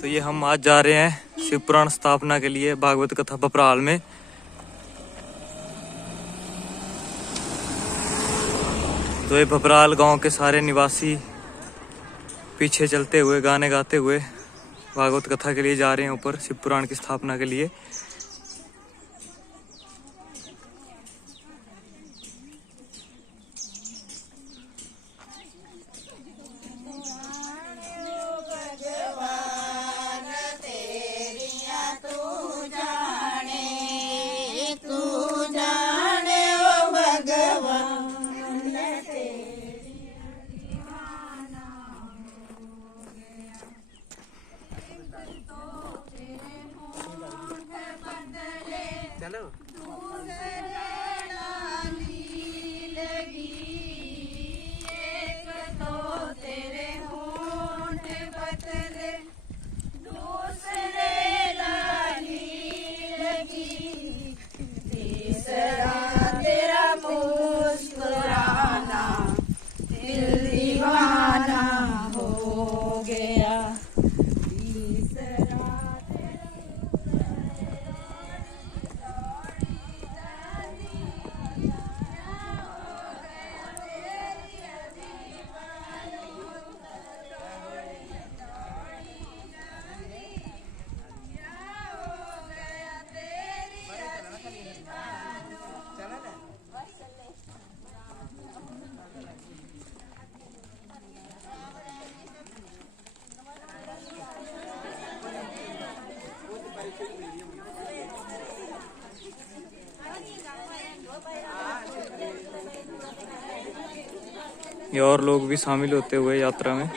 तो ये हम आज जा रहे हैं शिव पुराण स्थापना के लिए भागवत कथा भपराल में। तो ये भपराल गांव के सारे निवासी पीछे चलते हुए गाने गाते हुए भागवत कथा के लिए जा रहे हैं ऊपर शिव पुराण की स्थापना के लिए। ये और लोग भी शामिल होते हुए यात्रा में।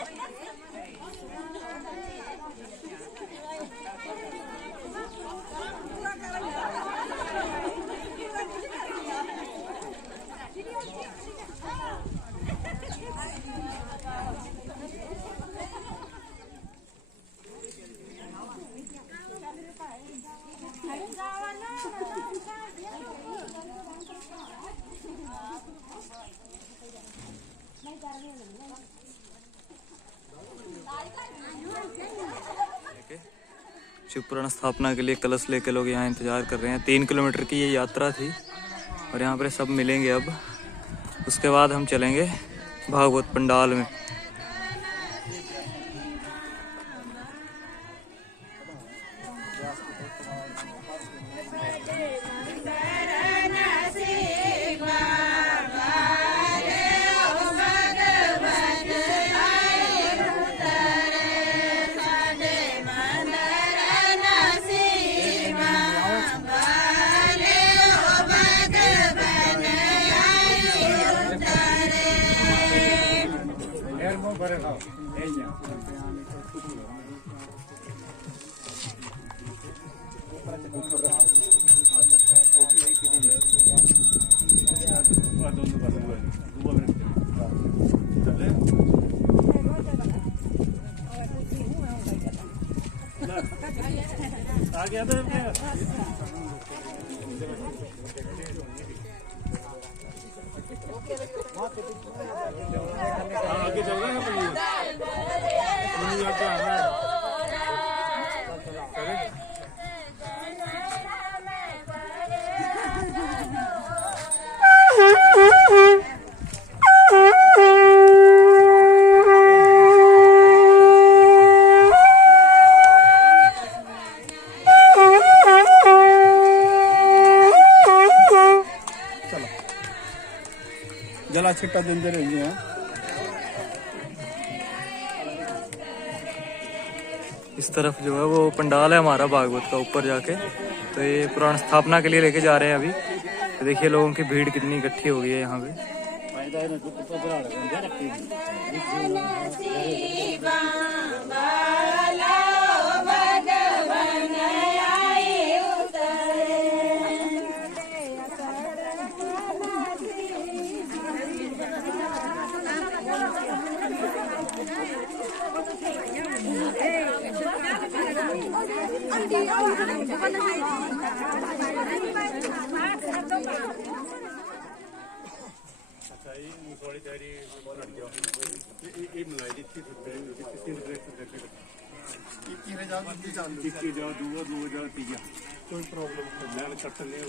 शिव पुराण स्थापना के लिए कलश लेके लोग यहाँ इंतजार कर रहे हैं। 3 किलोमीटर की ये यात्रा थी और यहाँ पर सब मिलेंगे अब। उसके बाद हम चलेंगे भागवत पंडाल में। आगे चल रहा है जला छिट्टा देते रहेंगे। इस तरफ जो है वो पंडाल है हमारा भागवत का ऊपर जाके। तो ये पुराण स्थापना के लिए लेके जा रहे हैं अभी। तो देखिए लोगों की भीड़ कितनी इकट्ठी हो गई है यहाँ पे। कोई प्रॉब्लम नहीं कट नहीं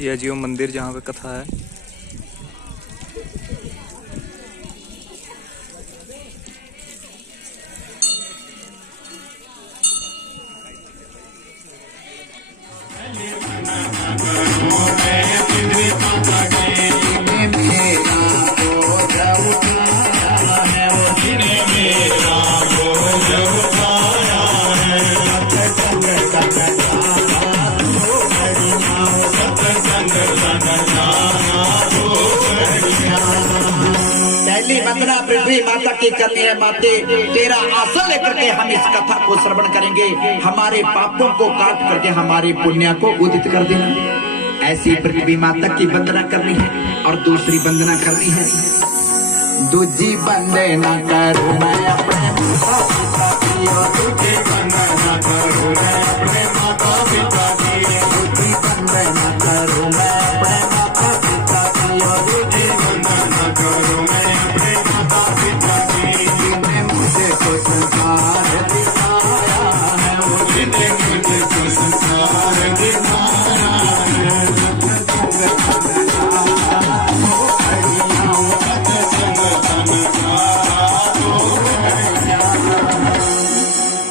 ये अजियो मंदिर जहाँ पे कथा है। वंदना पृथ्वी माता की करनी है माते, तेरा आसन लेकर के हम इस कथा को श्रवण करेंगे। हमारे पापों को काट करके हमारे पुण्य को उदित कर देना। ऐसी पृथ्वी माता की वंदना करनी है और दूसरी वंदना करनी है। दूजी वंदना करूं मैं अपने माता पिता की, और दूजी वंदना करूं मैं अपने माता पिता की, दूजी वंदना करूं मैं अपने माता पिता की, और दूजी वंदना करूं मैं अपने माता पिता की। जिन्हें मुझे को संसार दिखाया है, वो जिन्हें मुझे को संसार दिखाया है।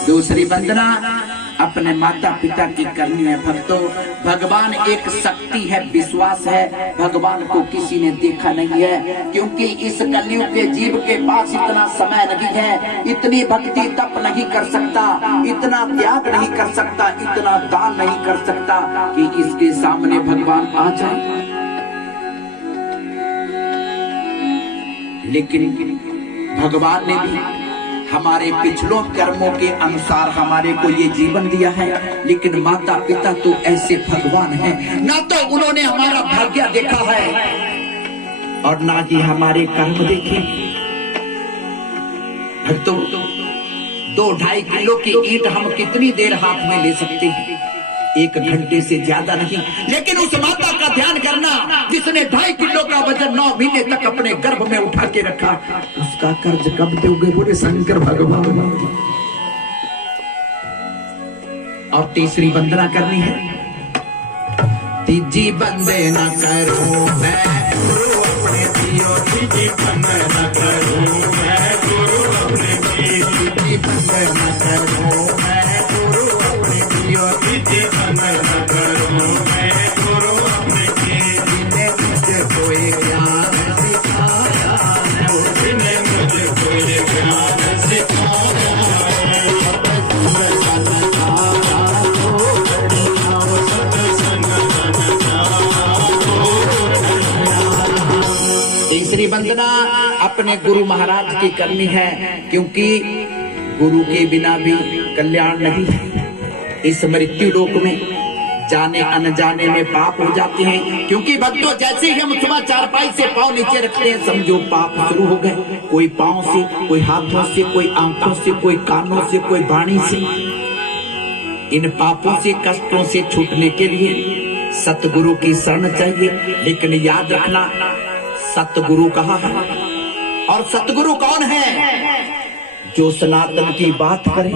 दूसरी वंदना अपने माता पिता की करनी है। भक्तों, भगवान एक शक्ति है, विश्वास है। भगवान को किसी ने देखा नहीं है, क्योंकि इस कलयुग के जीव के पास इतना समय नहीं है, इतनी भक्ति तप नहीं कर सकता, इतना त्याग नहीं कर सकता, इतना दान नहीं कर सकता कि इसके सामने भगवान आ जाए। लेकिन भगवान ने भी हमारे पिछलों कर्मों के अनुसार हमारे को ये जीवन दिया है। लेकिन माता पिता तो ऐसे भगवान हैं, ना तो उन्होंने हमारा भाग्य देखा है और ना ही हमारे कर्म देखे। भक्तों, 2-2.5 किलो की ईंट हम कितनी देर हाथ में ले सकते हैं? 1 घंटे से ज्यादा नहीं। लेकिन उस माता का ध्यान करना जिसने 2.5 किलो का वजन 9 महीने तक अपने गर्भ में उठा के रखा, उसका कर्ज कब दोगे बोले शंकर भगवान। और तीसरी वंदना करनी है। तीजी वंदना करूं मैं गुरु अपने दियो, तीजी वंदना करूं मैं गुरु अपने दियो, तीजी वंदना करूं मैं गुरु अपने दियो, तीजी वंदना करूं मैं गुरु अपने दियो। जिन्हें मुझे कोई ज्ञान सिखाया है, वो जिन्हें मुझे कोई ज्ञान सिखाया है, अपने गुरु महाराज की करनी है, क्योंकि गुरु के बिना भी कल्याण नहीं है। इस मृत्यु लोक में जाने अनजाने में पाप हो जाते हैं, क्योंकि भक्तों जैसे ही हम सुबह चारपाई से पांव नीचे रखते हैं समझो पाप शुरू हो गए। कोई पांव से, कोई हाथों से, कोई आंखों से, कोई कानों से, कोई वाणी से। इन पापों से, कष्टों से छूटने के लिए सतगुरु की शरण चाहिए। लेकिन याद रखना, सतगुरु कहाँ है और सतगुरु कौन है? जो सनातन की बात करे,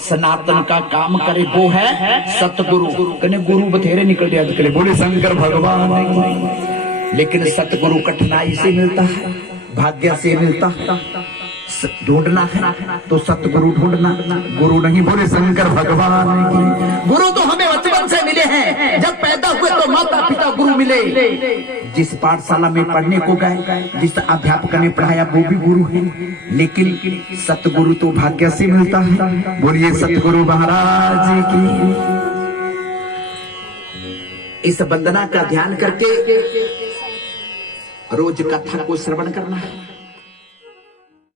सनातन का काम करे, वो है सतगुरु। कने गुरु बथेरे निकल गया आजकल, बोले शंकर भगवान की। लेकिन सतगुरु कठिनाई से मिलता है, भाग्य से मिलता है। ढूंढना है तो सतगुरु ढूंढना, गुरु नहीं। बोले शंकर भगवान की। गुरु तो हमें बचपन से मिले हैं, जब पैदा हुए तो माता पिता गुरु मिले। जिस पाठशाला में पढ़ने को गए, जिस अध्यापक ने पढ़ाया वो भी गुरु है। लेकिन सतगुरु तो भाग्य से मिलता है। बोलिए सतगुरु महाराज की। इस वंदना का ध्यान करके रोज कथा को श्रवण करना है।